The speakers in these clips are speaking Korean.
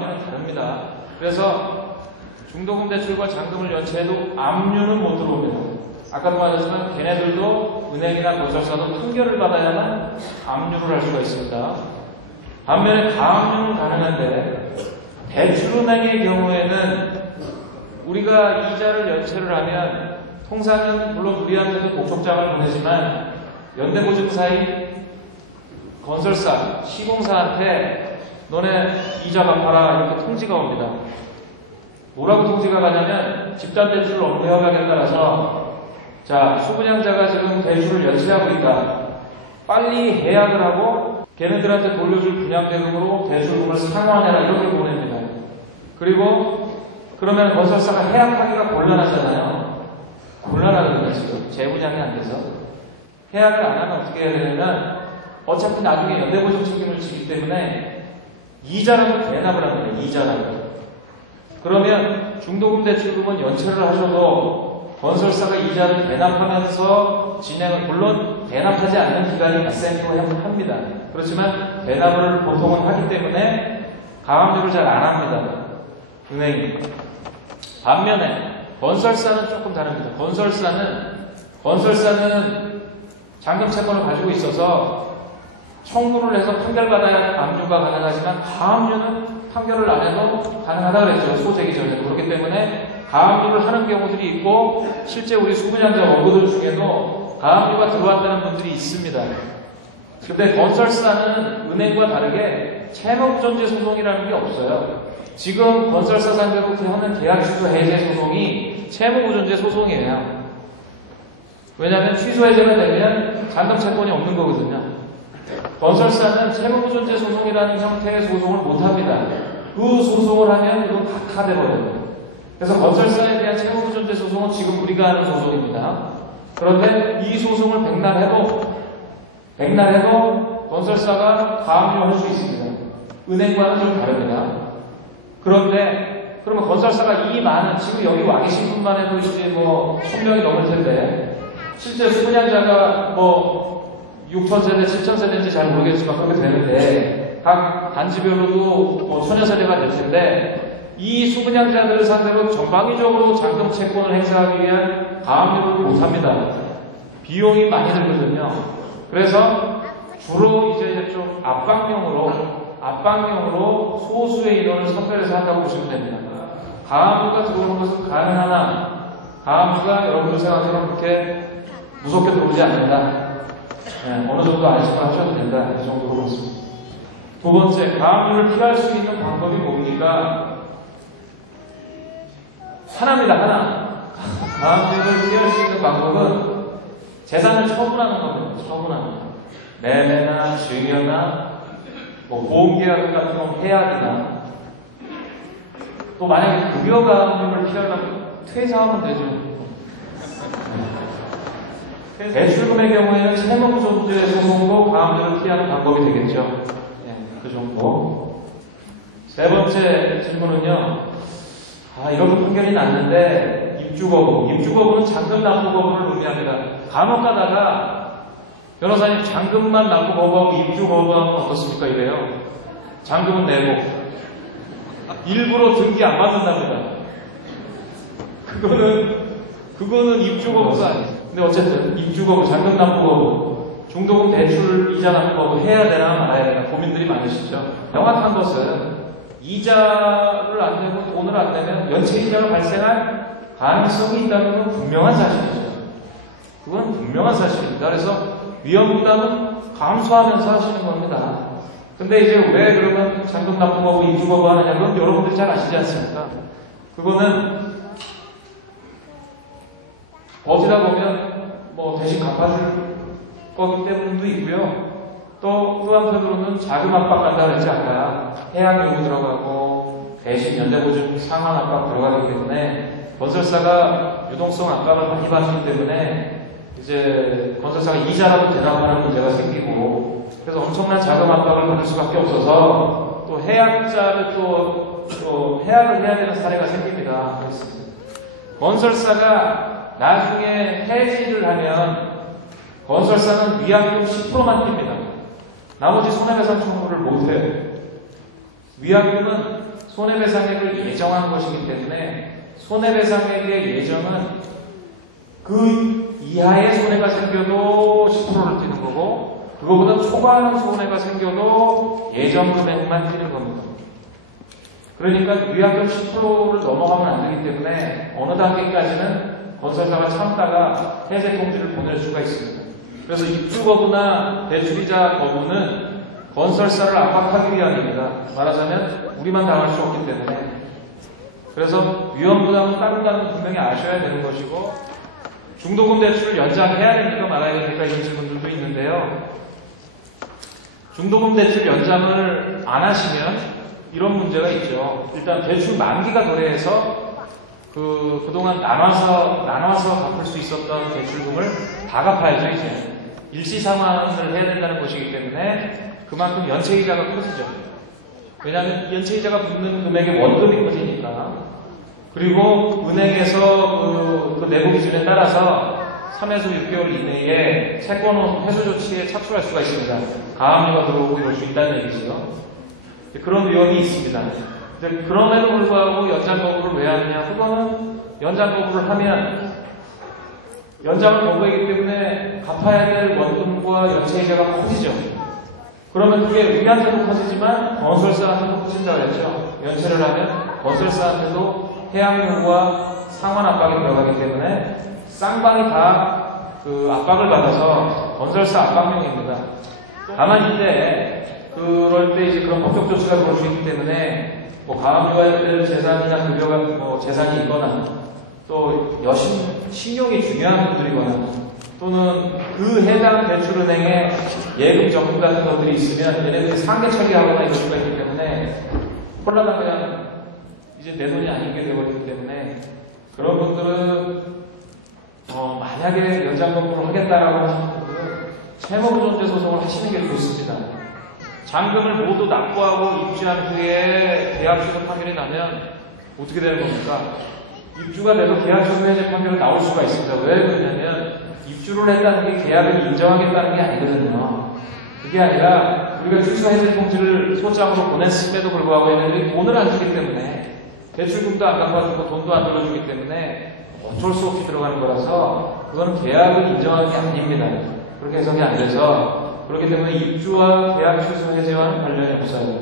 압류는 다릅니다. 그래서 중도금 대출과 잔금을 연체해도 압류는 못 들어옵니다. 아까도 말했지만 걔네들도 은행이나 건설사도 판결을 받아야만 압류를 할 수가 있습니다. 반면에 가압류는 가능한데 대출은행의 경우에는 우리가 이자를 연체를 하면 통상은 물론 우리한테도 목적장을 보내지만 연대보증사인 건설사, 시공사한테 너네 이자 갚아라 이렇게 통지가 옵니다. 뭐라고 통지가 가냐면 집단대출 업무 협약에 따라서 자, 수분양자가 지금 대출을 연체하고 있다. 빨리 계약을 하고 걔네들한테 돌려줄 분양대금으로 대출금을 상환해라 이렇게 보냅니다. 그리고 그러면 건설사가 해약하기가 곤란하잖아요. 곤란하거든요. 지금 재분양이 안 돼서 해약을 안 하면 어떻게 해야 되냐면 어차피 나중에 연대보증 책임을 지기 때문에 이자라도 대납을 합니다. 이자라도. 그러면 중도금 대출금은 연체를 하셔도 건설사가 이자를 대납하면서 진행을, 물론 대납하지 않는 기간이 발생도 합니다. 그렇지만 대납을 보통은 하기 때문에 가압류를 잘 안 합니다. 은행이. 반면에 건설사는 조금 다릅니다. 건설사는 잔금 채권을 가지고 있어서 청구를 해서 판결받아야 압류가 가능하지만 가압류는 판결을 안 해도 가능하다 그랬죠. 소재기 전에도. 그렇기 때문에 가압류를 하는 경우들이 있고 실제 우리 수분양자 원고들 중에도 가압류가 들어왔다는 분들이 있습니다. 근데 건설사는 은행과 다르게 채무부존재 소송이라는 게 없어요. 지금 건설사 상대로 하는 계약 취소 해제 소송이 채무부존재 소송이에요. 왜냐하면 취소 해제가 되면 잔금 채권이 없는 거거든요. 건설사는 채무부존재 소송이라는 형태의 소송을 못합니다. 그 소송을 하면 이건 다 돼버려요. 그래서 건설사에 대한 채무부존재 소송은 지금 우리가 하는 소송입니다. 그런데 이 소송을 백날해도 건설사가 가압류할 수 있습니다. 은행과는 좀 다릅니다. 그런데 그러면 건설사가 이 많은 지금 여기 와 계신 분만 해도 이제 뭐 1000명이 넘을 텐데 실제 수분양자가 뭐 6000세대, 7000세대인지 잘 모르겠지만 그렇게 되는데 각 단지별로도 뭐 1000여세대가 될 텐데 이 수분양자들을 상대로 전방위적으로 잔금 채권을 행사하기 위한 가압류를 못합니다. 비용이 많이 들거든요. 그래서 주로 이제 좀 압박용으로 소수의 인원을 선별해서 한다고 보시면 됩니다. 가압류가 들어오는 것은 가능하나 가압류가 여러분들 생각처럼 그렇게 무섭게 들어오지 않는다. 네, 어느 정도 안심을 하셔도 된다. 이 정도로 보겠습니다. 두 번째, 가압류를 피할 수 있는 방법이 뭡니까? 하나입니다. 하나. 가압류를 피할 수 있는 방법은 재산을 처분하는 겁니다. 처분하는 거. 매매나 증여나 뭐 보험계약 같은 건 해약이나 또 만약에 급여 가압류를 피하려면 퇴사하면 되죠. 대출금의 경우에는 채무부존재 소송도 가압류를 피하는 방법이 되겠죠. 네, 그 정도. 세 번째 질문은요. 이런 판결이 났는데 입주거부는 잔금 납부 거부를 의미합니다. 간혹 가다가 변호사님 잔금만 납부 거부하고 입주 거부하면 어떻습니까? 이래요. 잔금은 내고 일부러 등기 안 받는답니다. 그거는 입주 거부가 아니에요. 근데 어쨌든 입주거부, 잔금 납부 거부, 중도금 대출 이자 납부 거부 해야 되나 말아야 되나 고민들이 많으시죠. 명확한 것은 이자를 안 내고 돈을 안 내면 연체 이자가 발생할 가능성이 있다는 건 분명한 사실이죠. 그건 분명한 사실입니다. 그래서 위험 부담은 감수하면서 하시는 겁니다. 근데 이제 왜 그러면 잔금 납부 거부, 입주 거부 하느냐? 그건 여러분들이 잘 아시지 않습니까? 그거는 버티다 보면 뭐 대신 갚아줄 거기 때문도 있고요. 또 그 한편으로는 자금 압박 간다 그랬지 아까. 해약 요구 들어가고 대신 연대보증 상환 압박 들어가기 때문에 건설사가 유동성 압박을 많이 받기 때문에 이제 건설사가 이자라도 대납하는 문제가 생기고 그래서 엄청난 자금 압박을 받을 수밖에 없어서 또 해약자를 또 해약을 해야 되는 사례가 생깁니다. 그렇습니다. 건설사가 나중에 해지를 하면 건설사는 위약금 10%만 띱니다. 나머지 손해배상 청구를 못해요. 위약금은 손해배상액을 예정한 것이기 때문에 손해배상액의 예정은 그 이하의 손해가 생겨도 10%를 띄는 거고 그거보다 초과하는 손해가 생겨도 예정 금액만 띄는 겁니다. 그러니까 위약금 10%를 넘어가면 안 되기 때문에 어느 단계까지는 건설사가 참다가 해제 통지를 보낼 수가 있습니다. 그래서 입주 거부나 대출이자 거부는 건설사를 압박하기 위함입니다. 말하자면 우리만 당할 수 없기 때문에. 그래서 위험부담은 따른다는 분명히 아셔야 되는 것이고 중도금 대출을 연장해야 됩니까 말아야 됩니까 이런 질문들도 있는데요. 중도금 대출 연장을 안 하시면 이런 문제가 있죠. 일단 대출 만기가 도래해서 그동안 나눠서 갚을 수 있었던 대출금을 다 갚아야죠, 이제. 일시 상환을 해야 된다는 것이기 때문에 그만큼 연체이자가 커지죠. 왜냐하면 연체이자가 붙는 금액의 원금이 커지니까. 그리고 은행에서 그 내부 기준에 따라서 3에서 6개월 이내에 채권 회수 조치에 착수할 수가 있습니다. 가압류가 들어오고 이럴 수 있다는 얘기죠. 그런 위험이 있습니다. 그럼에도 불구하고 연장 거부를 왜 하느냐? 그거는 연장 거부를 하면 연장을 거부하기 때문에 갚아야 될 원금과 연체이자가 커지죠. 그러면 그게 우리한테도 커지지만 건설사한테도 커진다고 했죠. 연체를 하면 건설사한테도 해양요구와 상환 압박이 들어가기 때문에 쌍방이 다 그 압박을 받아서 건설사 압박용입니다. 다만 이때 그럴 때 이제 그런 법적 조치가 들어올 수 있기 때문에 뭐 가압류가 될 재산이나 급여가 뭐 재산이 있거나 또 신용이 중요한 분들이거나 또는 그 해당 대출은행에 예금 적금 같은 것들이 있으면 얘네들이 상계 처리하거나 이럴 수가 있기 때문에 콜라가 그냥 이제 내 돈이 아니게 되어버리기 때문에 그런 분들은 만약에 연장 거부를 하겠다라고 하시는 분들은 채무부존재 소송을 하시는 게 좋습니다. 잔금을 모두 납부하고 입주한 후에 계약 취소 판결이 나면 어떻게 되는 겁니까? 입주가 돼도 계약 취소 해제 판결이 나올 수가 있습니다. 왜 그러냐면 입주를 했다는 게 계약을 인정하겠다는 게 아니거든요. 그게 아니라 우리가 취소 해제 통지를 소장으로 보냈음에도 불구하고 얘네들이 돈을 안 주기 때문에 대출금도 안 갚아주고 돈도 안 돌려주기 때문에 어쩔 수 없이 들어가는 거라서 그거는 계약을 인정하는 게 아닙니다. 그렇게 해석이 안 돼서 그렇기 때문에 입주와 계약 취소 해제와는 관련이 없어요.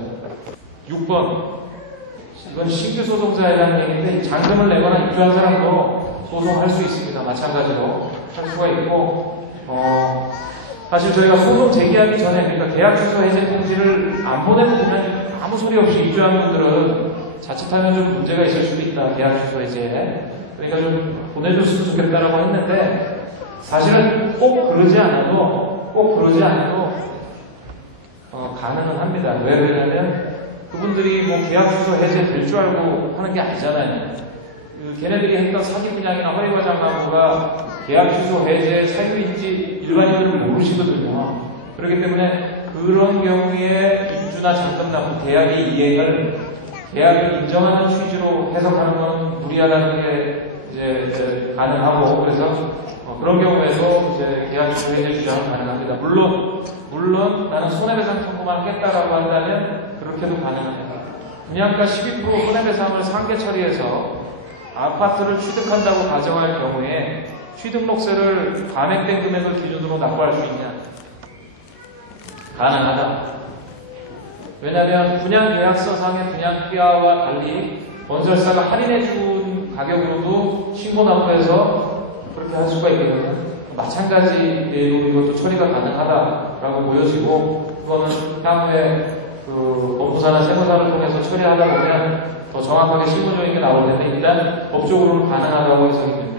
6번 이건 신규 소송자에 대한 얘기인데 잔금을 내거나 입주한 사람도 소송할 수 있습니다. 마찬가지로 할 수가 있고 사실 저희가 소송 제기하기 전에 그러니까 계약 취소 해제 통지를 안 보내고 그냥 아무 소리 없이 입주한 분들은 자칫하면 좀 문제가 있을 수도 있다. 계약 취소 해제에. 그러니까 좀 보내줬으면 좋겠다라고 했는데 사실은 꼭 그러지 않아도 가능은 합니다. 왜 그러냐면 그분들이 뭐 계약 취소 해제 될 줄 알고 하는 게 아니잖아요. 걔네들이 했던 사기 분양이나 허위과장 납부가 계약 취소 해제 사유인지 일반인들은 모르시거든요. 그렇기 때문에 그런 경우에 입주나 잔금 납부 계약의 이행을 계약을 인정하는 취지로 해석하는 건 무리하다는 게 이제 가능하고 그래서 그런 경우에도 이제 계약 취소 해제 주장은 가능합니다. 물론 나는 손해배상 청구만 하겠다라고 한다면 그렇게도 가능합니다. 분양가 12% 손해배상을 상계 처리해서 아파트를 취득한다고 가정할 경우에 취득록세를 감액된 금액을 기준으로 납부할 수 있냐? 가능하다. 왜냐하면 분양계약서상의 분양가와 달리 건설사가 할인해준 가격으로도 신고 납부해서 그렇게 할 수가 있거든요. 마찬가지 내용으로 이것도 처리가 가능하다라고 보여지고 그거는 향후에 법무사나 세무사를 통해서 처리하다 보면 더 정확하게 실무적인 게 나올 텐데 일단 법적으로는 가능하다고 해석이 됩니다.